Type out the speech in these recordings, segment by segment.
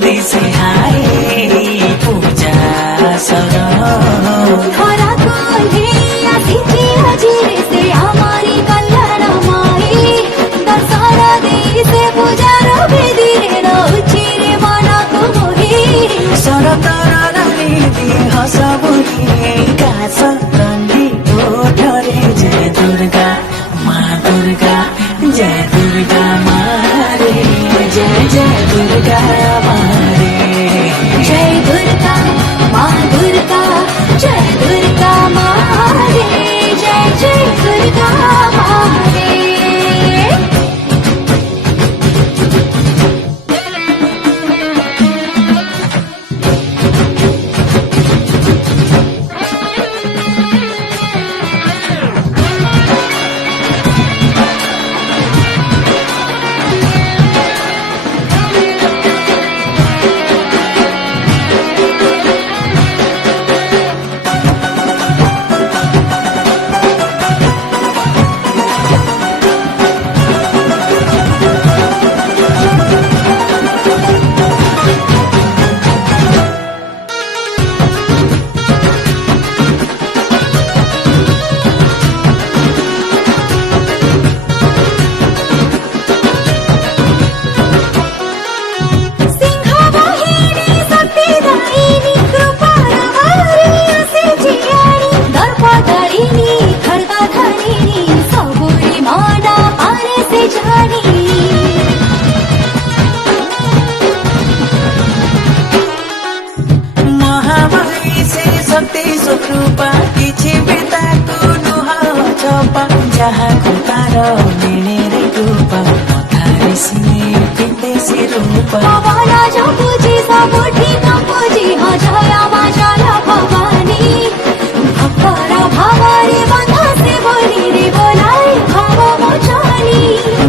जल्दी से आए पूजा सर धरा कोल्हे आसिछि हजिरे से आमारी कल्याण माई दशहरा देई से पूजार बेदीरे रहुछि रे मनको मोहि सरतर रानी देह सबुरी कास रंगी ओठरे जय दुर्गा मारे जय जय दुर्गा मारे जय दुर्गा माँ दुर्गा जय दुर्गा मारे जय जय दुर्गा मारे महामारी से शक्ति स्वरूपा किछि बेताको नुह छपा जहाँ खुतार मिनेरे रूपा थारे सिए पितेसी रूपा बाला जो पूजी सब ठीक पूजी हजया माशाल भवानी भक्तरा भावरे बंधा से बोली रे बोलाए भाव मोचनी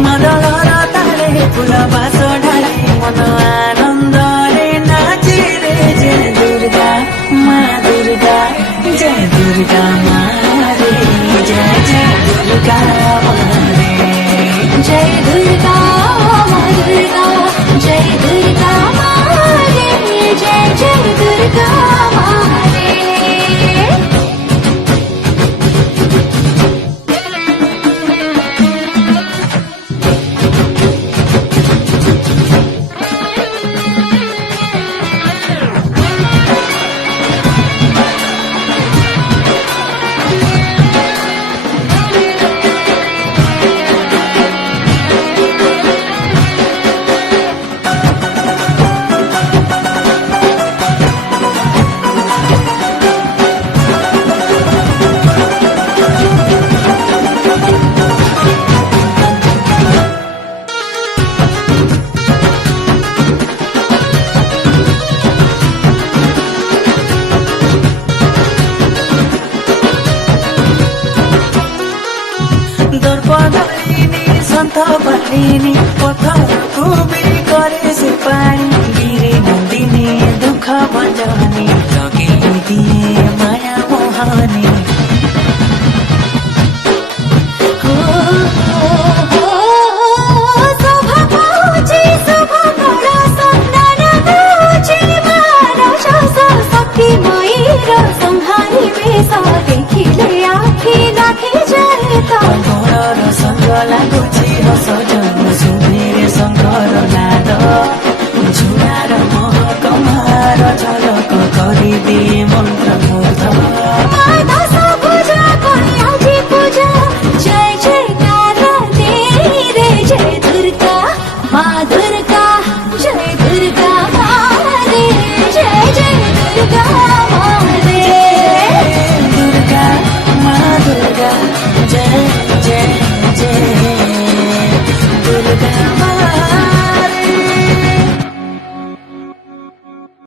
मदर तारे फूल बास ढाले मन आनंद रे नाचे रे जय दुर्गा जय दुर्गा मारे जय जय दुर्गा मारे जय दुर्गा माँ दुर्गा जय दुर्गा मारे जय जय दुर्गा मारे सन्त बलिनी पथर खुबी करे से पानी गिरे नंदिनी दुख भंजनी लगे दिए माया मोहनी संहारी बेसा देखिले आखि लाखि जयता संग लागुछि हस जन सुनेरे शङ्कर नाद झुलार महक मार झलक गरिदिए